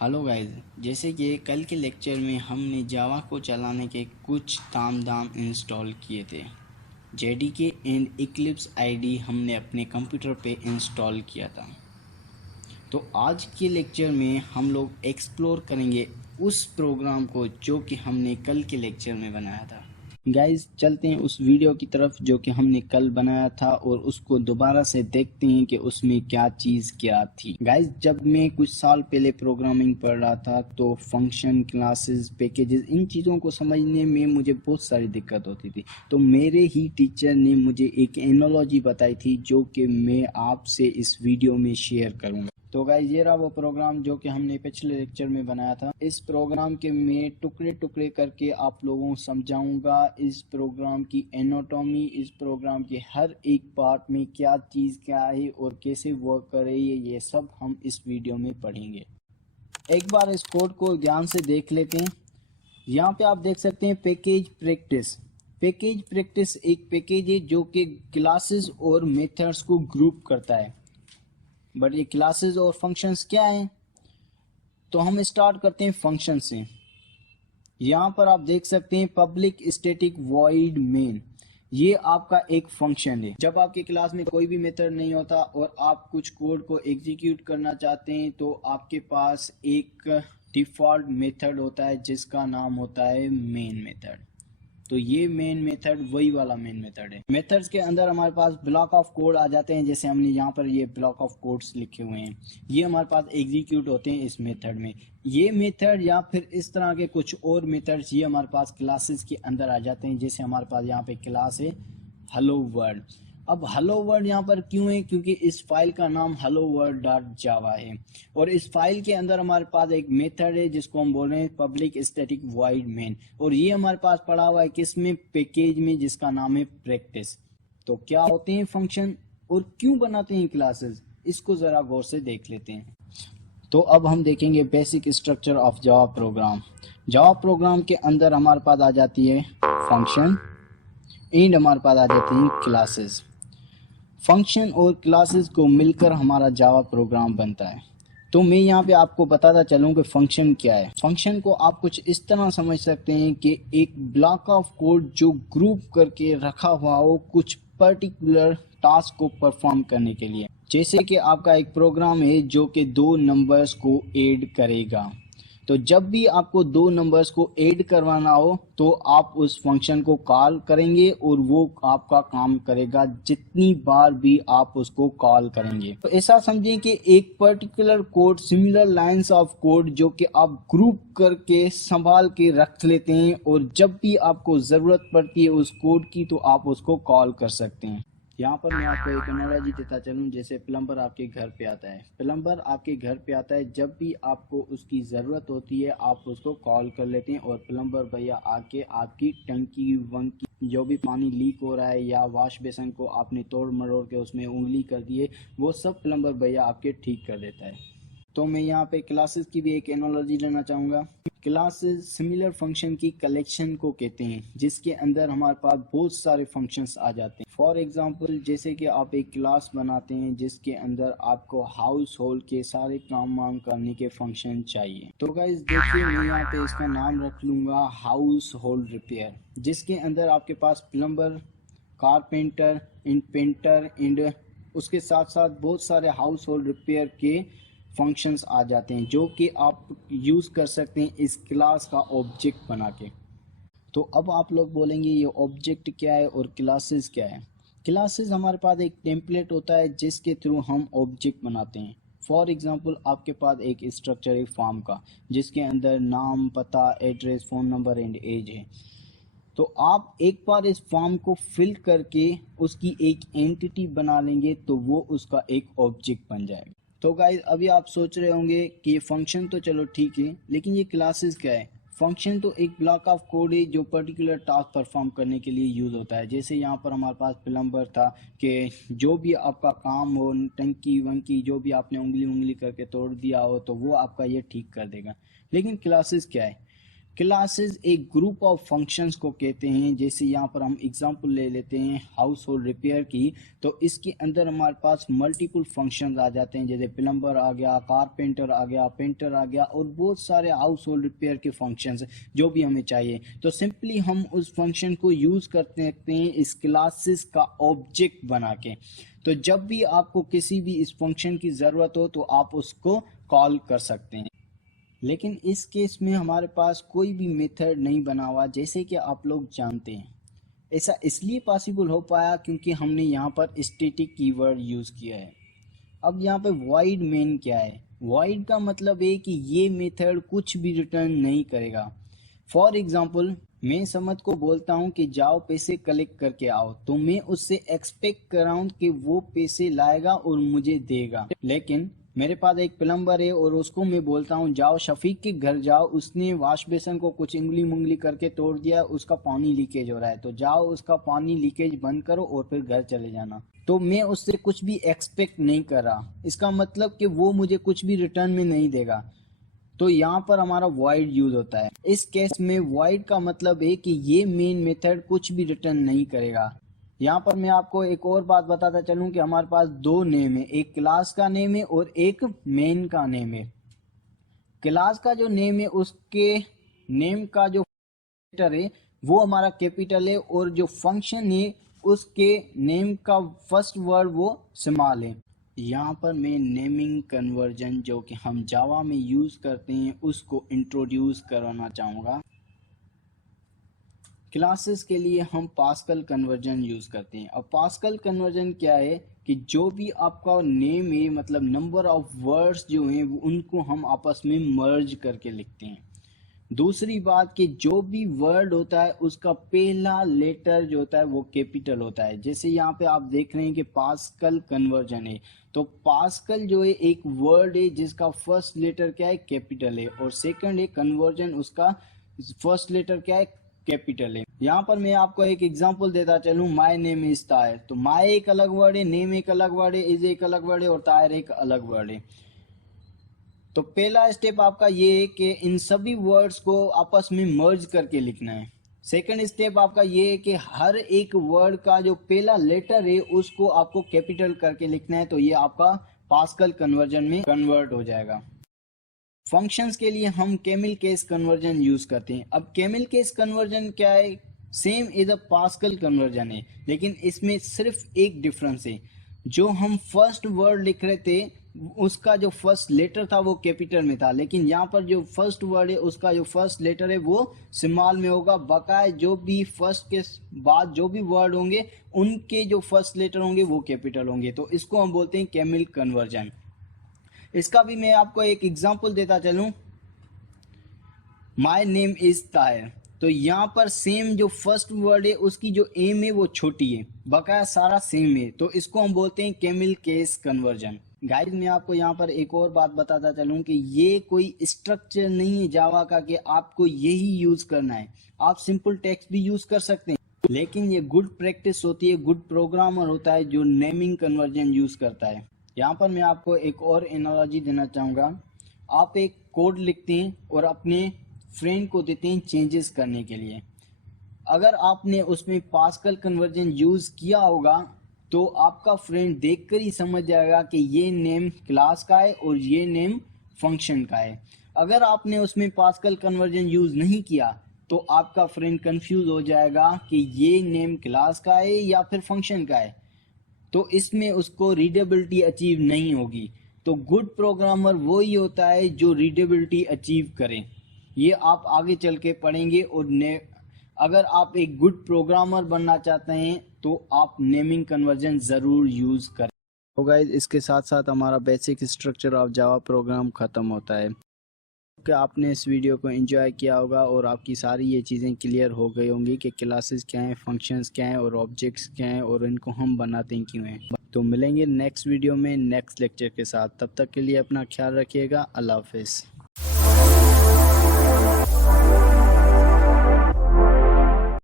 Hello guys. जैसे कि कल के लेक्चर में हमने जावा को चलाने के कुछ ताम इंस्टॉल किए थे। जेडीके एंड इक्लिप्स आईडी हमने अपने कंप्यूटर पे इंस्टॉल किया था। तो आज के लेक्चर में हम लोग एक्सप्लोर करेंगे उस प्रोग्राम को जो कि हमने कल के लेक्चर में बनाया था। गाइस चलते हैं उस वीडियो की तरफ जो कि हमने कल बनाया था और उसको दोबारा से देखते हैं कि उसमें क्या थी। गाइस जब मैं कुछ साल पहले प्रोग्रामिंग पढ़ रहा था तो फंक्शन, क्लासेस, पैकेजेस, इन चीज़ों को समझने में मुझे बहुत सारी दिक्कत होती थी। तो मेरे ही टीचर ने मुझे एक एनालॉजी बताई थी जो कि मैं आपसे इस वीडियो में शेयर करूँगा। तो गाइस ये रहा वो प्रोग्राम जो कि हमने पिछले लेक्चर में बनाया था। इस प्रोग्राम के मैं टुकड़े टुकड़े करके आप लोगों को समझाऊंगा। इस प्रोग्राम की एनाटॉमी, इस प्रोग्राम के हर एक पार्ट में क्या चीज़ क्या है और कैसे वर्क करे, ये सब हम इस वीडियो में पढ़ेंगे। एक बार इस कोड को ध्यान से देख लेते हैं। यहाँ पे आप देख सकते हैं पैकेज प्रैक्टिस। पैकेज प्रैक्टिस एक पैकेज है जो कि क्लासेस और मेथड्स को ग्रुप करता है। बट ये क्लासेस और फंक्शंस क्या हैं? तो हम स्टार्ट करते हैं फंक्शन से। यहाँ पर आप देख सकते हैं पब्लिक स्टैटिक वॉइड मेन, ये आपका एक फंक्शन है। जब आपके क्लास में कोई भी मेथड नहीं होता और आप कुछ कोड को एग्जीक्यूट करना चाहते हैं तो आपके पास एक डिफॉल्ट मेथड होता है जिसका नाम होता है मेन मेथड। तो ये मेन मेथड वही वाला मेन मेथड है। मेथड्स के अंदर हमारे पास ब्लॉक ऑफ कोड आ जाते हैं, जैसे हमने यहाँ पर ये ब्लॉक ऑफ कोड्स लिखे हुए हैं, ये हमारे पास एग्जीक्यूट होते हैं इस मेथड में। ये मेथड या फिर इस तरह के कुछ और मेथड्स ये हमारे पास क्लासेस के अंदर आ जाते हैं। जैसे हमारे पास यहाँ पे क्लास है हेलो वर्ल्ड। अब हेलो वर्ल्ड यहाँ पर क्यों है? क्योंकि इस फाइल का नाम hello world डॉट जावा है और इस फाइल के अंदर हमारे पास एक मेथड है जिसको हम बोल रहे हैं पब्लिक स्टैटिक वॉइड मेन, और ये हमारे पास पड़ा हुआ है किसमें? पैकेज में, जिसका नाम है प्रैक्टिस। तो क्या होते हैं फंक्शन और क्यों बनाते हैं क्लासेस, इसको जरा गौर से देख लेते हैं। तो अब हम देखेंगे basic structure of Java program. Java program के अंदर हमारे पास आ जाती है फंक्शन एंड हमारे पास आ जाती है क्लासेस। फंक्शन और क्लासेस को मिलकर हमारा जावा प्रोग्राम बनता है। तो मैं यहाँ पे आपको बताता चलूँ कि फंक्शन क्या है। फंक्शन को आप कुछ इस तरह समझ सकते हैं कि एक ब्लॉक ऑफ कोड जो ग्रुप करके रखा हुआ हो कुछ पर्टिकुलर टास्क को परफॉर्म करने के लिए। जैसे कि आपका एक प्रोग्राम है जो कि दो नंबर्स को ऐड करेगा। तो जब भी आपको दो नंबर्स को ऐड करवाना हो तो आप उस फंक्शन को कॉल करेंगे और वो आपका काम करेगा जितनी बार भी आप उसको कॉल करेंगे। तो ऐसा समझें कि एक particular code, similar lines of code जो कि आप ग्रुप करके संभाल के रख लेते हैं और जब भी आपको ज़रूरत पड़ती है उस कोड की तो आप उसको कॉल कर सकते हैं। यहाँ पर मैं आपको एक एनालॉजी देता चलूँ। जैसे प्लम्बर आपके घर पे आता है, प्लम्बर आपके घर पे आता है, जब भी आपको उसकी ज़रूरत होती है आप उसको कॉल कर लेते हैं और प्लम्बर भैया आके आपकी टंकी वंकी जो भी पानी लीक हो रहा है या वॉश बेसन को आपने तोड़ मरोड़ के उसमें उंगली कर दी है वो सब प्लम्बर भैया आपके ठीक कर देता है। तो मैं यहाँ पे क्लासेस की भी एक एनालॉजी लेना चाहूँगा। क्लासेस सिमिलर फंक्शन की कलेक्शन को कहते हैं जिसके अंदर हमारे पास बहुत सारे फंक्शंस आ जाते हैं। फॉर एग्जांपल जैसे कि आप एक क्लास बनाते हैं जिसके अंदर आपको हाउस होल्ड के सारे काम वाम करने के फंक्शन चाहिए। तो गाइस देखिए मैं यहाँ पे इसका नाम रख लूँगा हाउस होल्ड रिपेयर, जिसके अंदर आपके पास plumber, carpenter and painter and उसके साथ साथ बहुत सारे हाउस होल्ड रिपेयर के फंक्शंस आ जाते हैं जो कि आप यूज़ कर सकते हैं इस क्लास का ऑब्जेक्ट बना के। तो अब आप लोग बोलेंगे ये ऑब्जेक्ट क्या है और क्लासेस क्या है? क्लासेस हमारे पास एक टेम्पलेट होता है जिसके थ्रू हम ऑब्जेक्ट बनाते हैं। फॉर एग्जांपल आपके पास एक स्ट्रक्चर है फॉर्म का जिसके अंदर नाम, पता, address, phone number and age है। तो आप एक बार इस फॉर्म को फिल करके उसकी एक एंटिटी बना लेंगे तो वो उसका एक ऑब्जेक्ट बन जाएगा। तो गाइस अभी आप सोच रहे होंगे कि ये फंक्शन तो चलो ठीक है लेकिन ये क्लासेस क्या है? फंक्शन तो एक ब्लॉक ऑफ कोड है जो पर्टिकुलर टास्क परफॉर्म करने के लिए यूज़ होता है। जैसे यहाँ पर हमारे पास प्लम्बर था कि जो भी आपका काम हो, टंकी वंकी जो भी आपने उंगली उंगली करके तोड़ दिया हो तो वो आपका ये ठीक कर देगा। लेकिन क्लासेस क्या है? क्लासेस एक ग्रुप ऑफ फंक्शंस को कहते हैं। जैसे यहाँ पर हम एग्जांपल ले लेते हैं हाउस होल्ड रिपेयर की, तो इसके अंदर हमारे पास मल्टीपल फंक्शंस आ जाते हैं, जैसे प्लम्बर आ गया, कारपेंटर आ गया, पेंटर आ गया, और बहुत सारे हाउस होल्ड रिपेयर के फंक्शंस जो भी हमें चाहिए। तो सिंपली हम उस फंक्शन को यूज करते हैं इस क्लासेस का ऑब्जेक्ट बना के। तो जब भी आपको किसी भी इस फंक्शन की ज़रूरत हो तो आप उसको कॉल कर सकते हैं। लेकिन इस केस में हमारे पास कोई भी मेथड नहीं बना हुआ, जैसे कि आप लोग जानते हैं। ऐसा इसलिए पॉसिबल हो पाया क्योंकि हमने यहाँ पर स्टैटिक कीवर्ड यूज़ किया है। अब यहाँ पे वॉइड मेन क्या है? वॉइड का मतलब है कि ये मेथड कुछ भी रिटर्न नहीं करेगा। फॉर एग्जाम्पल, मैं समद को बोलता हूँ कि जाओ पैसे कलेक्ट करके आओ, तो मैं उससे एक्सपेक्ट कर रहा हूँ कि वो पैसे लाएगा और मुझे देगा। लेकिन मेरे पास एक प्लम्बर है और उसको मैं बोलता हूँ जाओ शफीक के घर जाओ, उसने वॉश बेसन को कुछ इंगली मुंगली करके तोड़ दिया, उसका पानी लीकेज हो रहा है, तो जाओ उसका पानी लीकेज बंद करो और फिर घर चले जाना। तो मैं उससे कुछ भी एक्सपेक्ट नहीं कर रहा, इसका मतलब कि वो मुझे कुछ भी रिटर्न में नहीं देगा। तो यहाँ पर हमारा वॉइड यूज होता है। इस केस में वॉइड का मतलब है कि ये मेन मेथड कुछ भी रिटर्न नहीं करेगा। यहाँ पर मैं आपको एक और बात बताता चलूं कि हमारे पास दो नेम है, एक क्लास का नेम है और एक मेन का नेम है। क्लास का जो नेम है उसके नेम का जो लेटर है वो हमारा कैपिटल है, और जो फंक्शन है उसके नेम का फर्स्ट वर्ड वो स्मॉल है। यहाँ पर मैं नेमिंग कन्वर्जन जो कि हम जावा में यूज करते हैं उसको इंट्रोड्यूस करवाना चाहूँगा। क्लासेस के लिए हम पास्कल कन्वर्जन यूज करते हैं। अब पास्कल कन्वर्जन क्या है कि जो भी आपका नेम है, मतलब नंबर ऑफ वर्ड्स जो हैं उनको हम आपस में मर्ज करके लिखते हैं। दूसरी बात कि जो भी वर्ड होता है उसका पहला लेटर जो होता है वो कैपिटल होता है। जैसे यहाँ पे आप देख रहे हैं कि पास्कल कन्वर्जन है, तो पास्कल जो है एक वर्ड है जिसका फर्स्ट लेटर क्या है, कैपिटल है, और सेकंड है कन्वर्जन, उसका फर्स्ट लेटर क्या है, कैपिटल है। यहाँ पर मैं आपको एक एग्जांपल देता चलूं, माय नेम इज ताहिर, तो माय एक अलग वर्ड है, नेम एक अलग वर्ड है, इज एक अलग वर्ड है, और ताहिर एक अलग वर्ड है। तो पहला स्टेप आपका ये है कि इन सभी वर्ड्स को आपस में मर्ज करके लिखना है। सेकंड स्टेप आपका ये है कि हर एक वर्ड का जो पहला लेटर है उसको आपको कैपिटल करके लिखना है, तो ये आपका पास्कल कन्वर्जन में कन्वर्ट हो जाएगा। फंक्शंस के लिए हम कैमल केस कन्वर्जन यूज करते हैं। अब कैमल केस कन्वर्जन क्या है? Same is a pascal conversion है, लेकिन इसमें सिर्फ एक डिफरेंस है। जो हम फर्स्ट वर्ड लिख रहे थे उसका जो फर्स्ट लेटर था वो कैपिटल में था, लेकिन यहाँ पर जो फर्स्ट वर्ड है उसका जो फर्स्ट लेटर है वो स्मॉल में होगा। बकाए जो भी फर्स्ट के बाद जो भी वर्ड होंगे उनके जो फर्स्ट लेटर होंगे वो कैपिटल होंगे, तो इसको हम बोलते हैं कैमल कन्वर्जन। इसका भी मैं आपको एक एग्जांपल देता चलूं, माय नेम इज ताहिर, तो यहाँ पर सेम जो फर्स्ट वर्ड है उसकी जो एम है वो छोटी है, बकाया सारा सेम है, तो इसको हम बोलते हैं कैमल केस कन्वर्जन। गाइस मैं आपको यहाँ पर एक और बात बताता चलूं कि ये कोई स्ट्रक्चर नहीं है जावा का कि आपको यही यूज करना है। आप सिंपल टेक्स्ट भी यूज कर सकते हैं, लेकिन ये गुड प्रैक्टिस होती है, गुड प्रोग्रामर होता है जो नेमिंग कन्वर्जन यूज करता है। यहाँ पर मैं आपको एक और एनालॉजी देना चाहूँगा। आप एक कोड लिखते हैं और अपने फ्रेंड को देते हैं चेंजेस करने के लिए। अगर आपने उसमें पास्कल कन्वर्जन यूज किया होगा तो आपका फ्रेंड देखकर ही समझ जाएगा कि ये नेम क्लास का है और ये नेम फंक्शन का है। अगर आपने उसमें पास्कल कन्वर्जन यूज नहीं किया तो आपका फ्रेंड कंफ्यूज हो जाएगा कि ये नेम क्लास का है या फिर फंक्शन का है, तो इसमें उसको रीडेबिलिटी अचीव नहीं होगी। तो गुड प्रोग्रामर वो ही होता है जो रीडेबिलिटी अचीव करे। ये आप आगे चल के पढ़ेंगे, और अगर आप एक गुड प्रोग्रामर बनना चाहते हैं तो आप नेमिंग कन्वर्जन ज़रूर यूज़ करें। तो गाइस इसके साथ साथ हमारा basic structure of Java program ख़त्म होता है। कि आपने इस वीडियो को एंजॉय किया होगा और आपकी सारी ये चीज़ें क्लियर हो गई होंगी कि क्लासेस क्या हैं, फंक्शंस क्या हैं और ऑब्जेक्ट्स क्या हैं और इनको हम बनाते हैं क्यों हैं। तो मिलेंगे नेक्स्ट वीडियो में नेक्स्ट लेक्चर के साथ, तब तक के लिए अपना ख्याल रखिएगा। अल्लाह हाफिज़।